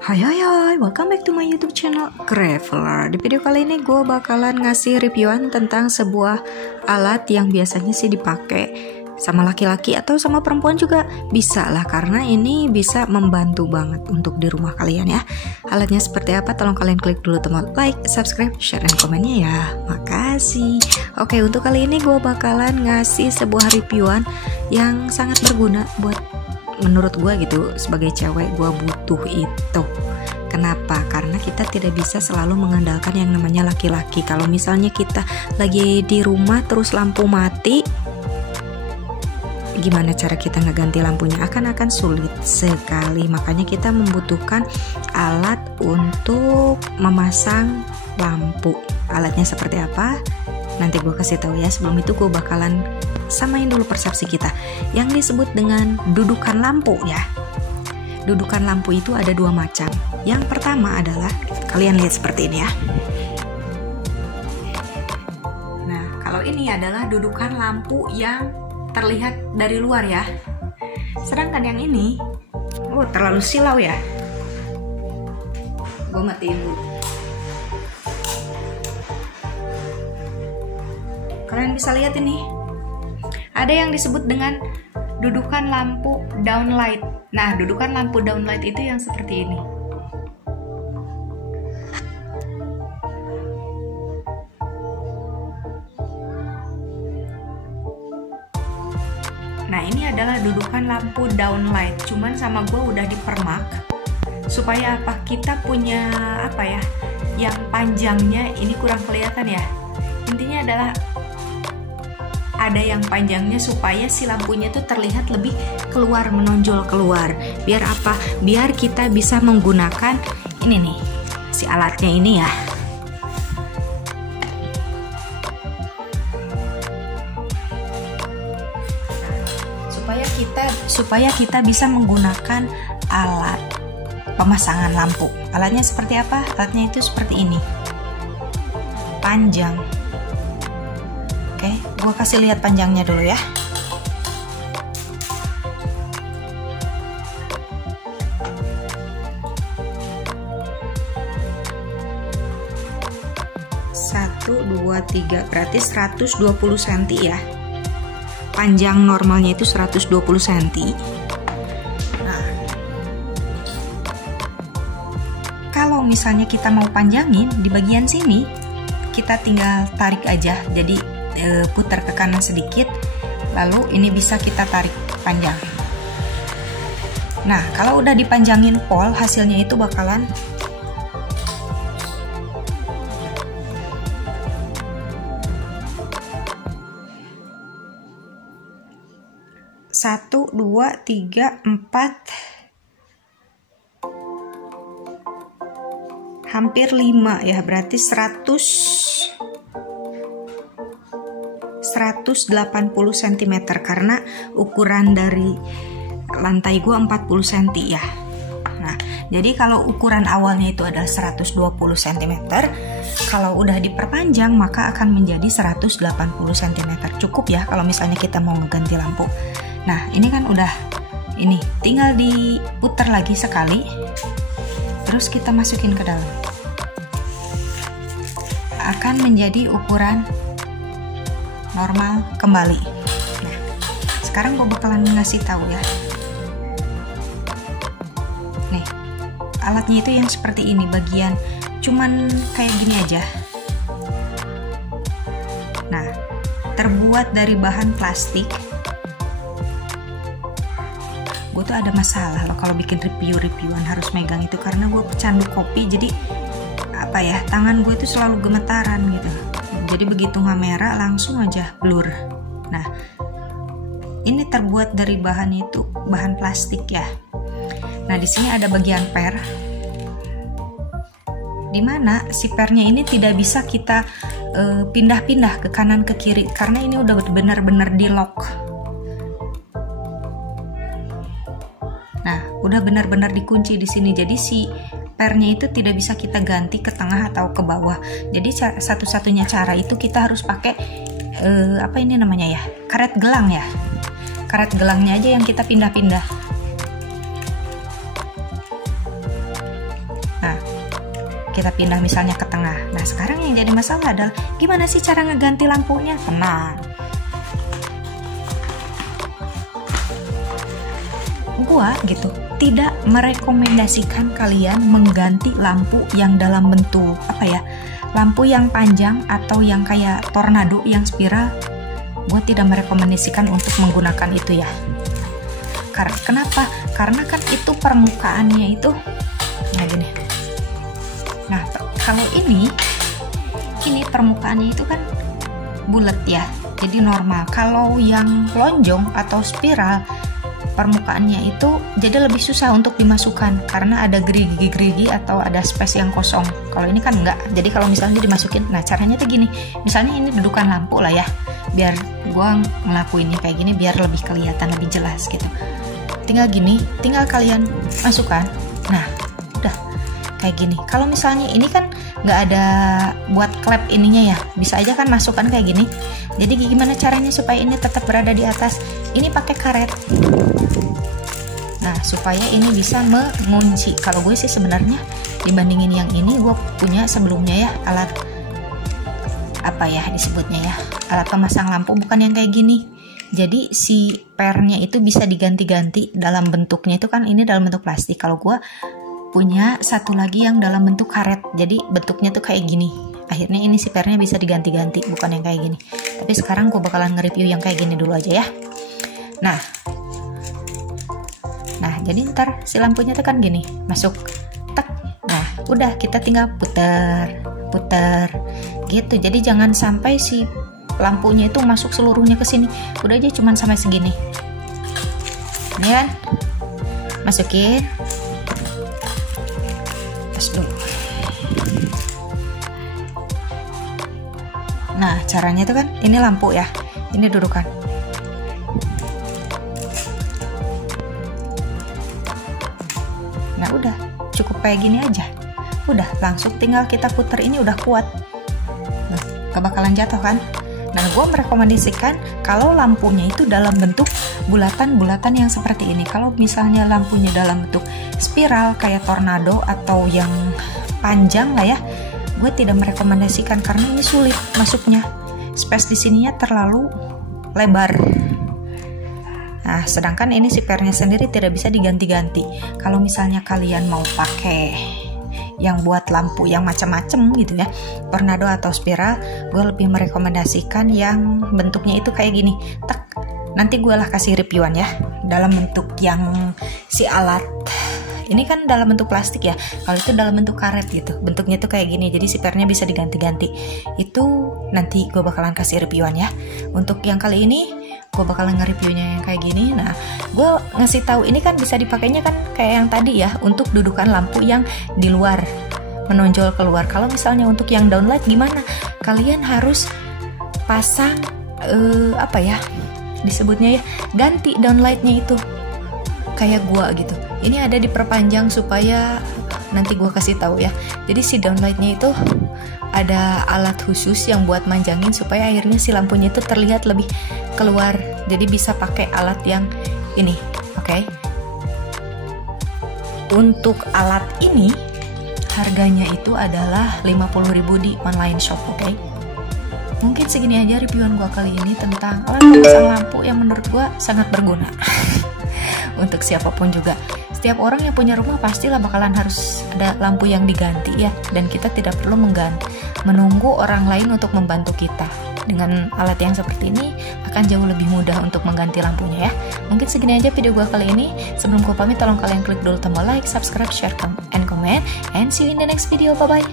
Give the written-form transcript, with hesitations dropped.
Hai, welcome back to my YouTube channel Graveler. Di video kali ini gue bakalan ngasih reviewan tentang sebuah alat yang biasanya sih dipakai sama laki-laki atau sama perempuan juga bisa lah, karena ini bisa membantu banget untuk di rumah kalian ya. Alatnya seperti apa? Tolong kalian klik dulu tombol like, subscribe, share, dan komennya ya. Makasih. Oke, untuk kali ini gue bakalan ngasih sebuah reviewan yang sangat berguna buat menurut gue gitu. Sebagai cewek gue butuh itu. Kenapa? Karena kita tidak bisa selalu mengandalkan yang namanya laki-laki. Kalau misalnya kita lagi di rumah terus lampu mati, gimana cara kita ngeganti lampunya? Akan sulit sekali. Makanya kita membutuhkan alat untuk memasang lampu. Alatnya seperti apa? Nanti gue kasih tahu ya. Sebelum itu gue bakalan samain dulu persepsi kita yang disebut dengan dudukan lampu ya. Dudukan lampu itu ada dua macam. Yang pertama adalah kalian lihat seperti ini ya. Nah, kalau ini adalah dudukan lampu yang terlihat dari luar ya. Sedangkan yang ini terlalu silau ya. Gue matiin dulu. Kalian bisa lihat ini. Ada yang disebut dengan dudukan lampu downlight. Nah, dudukan lampu downlight itu yang seperti ini. Nah, ini adalah dudukan lampu downlight. Cuman sama gue udah dipermak supaya apa? Kita punya apa ya? Yang panjangnya ini kurang kelihatan ya. Intinya adalah ada yang panjangnya supaya si lampunya tuh terlihat lebih keluar, menonjol keluar. Biar apa? Biar kita bisa menggunakan ini nih, si alatnya ini ya. Supaya kita bisa menggunakan alat pemasangan lampu. Alatnya seperti apa? Alatnya itu seperti ini. Panjang. Oke, gue kasih lihat panjangnya dulu ya. Satu, dua, tiga, berarti 120 cm ya. Panjang normalnya itu 120 cm. Nah, kalau misalnya kita mau panjangin di bagian sini, kita tinggal tarik aja. Jadi putar ke kanan sedikit, lalu ini bisa kita tarik panjang. Nah, kalau udah dipanjangin pol, hasilnya itu bakalan satu, dua, tiga, empat, hampir 5 ya, berarti 180 cm karena ukuran dari lantai gua 40 cm ya. Nah, jadi kalau ukuran awalnya itu adalah 120 cm, kalau udah diperpanjang maka akan menjadi 180 cm. Cukup ya kalau misalnya kita mau ngeganti lampu. Nah, ini kan udah, ini tinggal diputar lagi sekali, terus kita masukin ke dalam. Akan menjadi ukuran normal kembali. Nah, sekarang gue bakalan ngasih tahu ya. Nih, alatnya itu yang seperti ini, bagian cuman kayak gini aja. Nah, terbuat dari bahan plastik. Gue tuh ada masalah loh kalau bikin reviewan harus megang itu, karena gue pecandu kopi, jadi apa ya, tangan gue itu selalu gemetaran gitu. Jadi begitu kamera langsung aja blur. Nah, ini terbuat dari bahan itu, bahan plastik ya. Nah, di sini ada bagian per, dimana si pernya ini tidak bisa kita pindah-pindah ke kanan ke kiri karena ini udah benar-benar di lock. Nah, udah benar-benar dikunci di sini. Jadi si pernya itu tidak bisa kita ganti ke tengah atau ke bawah. Jadi satu-satunya cara itu kita harus pakai apa ini namanya ya, karet gelang ya. Karet gelangnya aja yang kita pindah-pindah. kita pindah misalnya ke tengah. Nah sekarang yang jadi masalah adalah gimana sih cara ngeganti lampunya? Tenang, gua gitu tidak merekomendasikan kalian mengganti lampu yang dalam bentuk apa ya, lampu yang panjang atau yang kayak tornado yang spiral. Gue tidak merekomendasikan untuk menggunakan itu ya. Kenapa? Karena kan itu permukaannya itu nah gini. Nah kalau ini permukaannya itu kan bulat ya, jadi normal. Kalau yang lonjong atau spiral, permukaannya itu jadi lebih susah untuk dimasukkan karena ada gerigi-gerigi atau ada space yang kosong. Kalau ini kan enggak. Jadi kalau misalnya dimasukin, nah caranya tuh gini. Misalnya ini dudukan lampu lah ya, biar gua ngelakuinnya kayak gini biar lebih kelihatan, lebih jelas gitu. Tinggal gini, tinggal kalian masukkan. Nah udah kayak gini. Kalau misalnya ini kan nggak ada buat klep ininya ya, bisa aja kan masukkan kayak gini. Jadi gimana caranya supaya ini tetap berada di atas? Ini pakai karet. Nah supaya ini bisa mengunci. Kalau gue sih sebenarnya dibandingin yang ini, gue punya sebelumnya ya alat apa ya disebutnya ya, alat pemasang lampu bukan yang kayak gini. Jadi si pernya itu bisa diganti-ganti dalam bentuknya itu kan ini dalam bentuk plastik. Kalau gue punya satu lagi yang dalam bentuk karet, jadi bentuknya tuh kayak gini. Akhirnya ini si pernya bisa diganti-ganti, bukan yang kayak gini. Tapi sekarang gue bakalan nge-review yang kayak gini dulu aja ya. Nah jadi ntar si lampunya tuh kan gini, masuk tek. Nah udah kita tinggal puter gitu. Jadi jangan sampai si lampunya itu masuk seluruhnya ke sini. Udah aja cuman sampai segini. Ini kan masukin dulu. Nah caranya itu kan ini lampu ya, ini dudukan. Nah udah cukup kayak gini aja, udah langsung tinggal kita puter. Ini udah kuat, nah gak bakalan jatuh kan. Nah gue merekomendasikan kalau lampunya itu dalam bentuk bulatan-bulatan yang seperti ini. Kalau misalnya lampunya dalam bentuk spiral kayak tornado atau yang panjang lah ya, gue tidak merekomendasikan karena ini sulit masuknya. Space di sininya terlalu lebar. Nah sedangkan ini si pernya sendiri tidak bisa diganti-ganti. Kalau misalnya kalian mau pakai yang buat lampu yang macam-macam gitu ya, tornado atau spiral, gue lebih merekomendasikan yang bentuknya itu kayak gini. Tak, nanti gue lah kasih reviewan ya dalam bentuk yang si alat ini kan dalam bentuk plastik ya. Kalau itu dalam bentuk karet gitu, bentuknya tuh kayak gini, jadi si pernya bisa diganti-ganti. Itu nanti gue bakalan kasih reviewan ya. Untuk yang kali ini gue bakalan nge-reviewnya yang kayak gini. Nah gue ngasih tahu ini kan bisa dipakainya kan kayak yang tadi ya, untuk dudukan lampu yang di luar, menonjol keluar. Kalau misalnya untuk yang downlight gimana? Kalian harus pasang apa ya disebutnya ya, ganti downlightnya itu kayak gua gitu. Ini ada diperpanjang supaya nanti gua kasih tahu ya. Jadi si downlightnya itu ada alat khusus yang buat manjangin supaya akhirnya si lampunya itu terlihat lebih keluar. Jadi bisa pakai alat yang ini, oke? Untuk alat ini harganya itu adalah 50.000 di online shop, oke? Mungkin segini aja reviewan gua kali ini tentang alat pemasang lampu yang menurut gua sangat berguna untuk siapapun juga. Setiap orang yang punya rumah pastilah bakalan harus ada lampu yang diganti ya, dan kita tidak perlu menunggu orang lain untuk membantu kita. Dengan alat yang seperti ini akan jauh lebih mudah untuk mengganti lampunya ya. Mungkin segini aja video gua kali ini. Sebelum gua pamit, tolong kalian klik dulu tombol like, subscribe, share, and comment, and see you in the next video. Bye bye.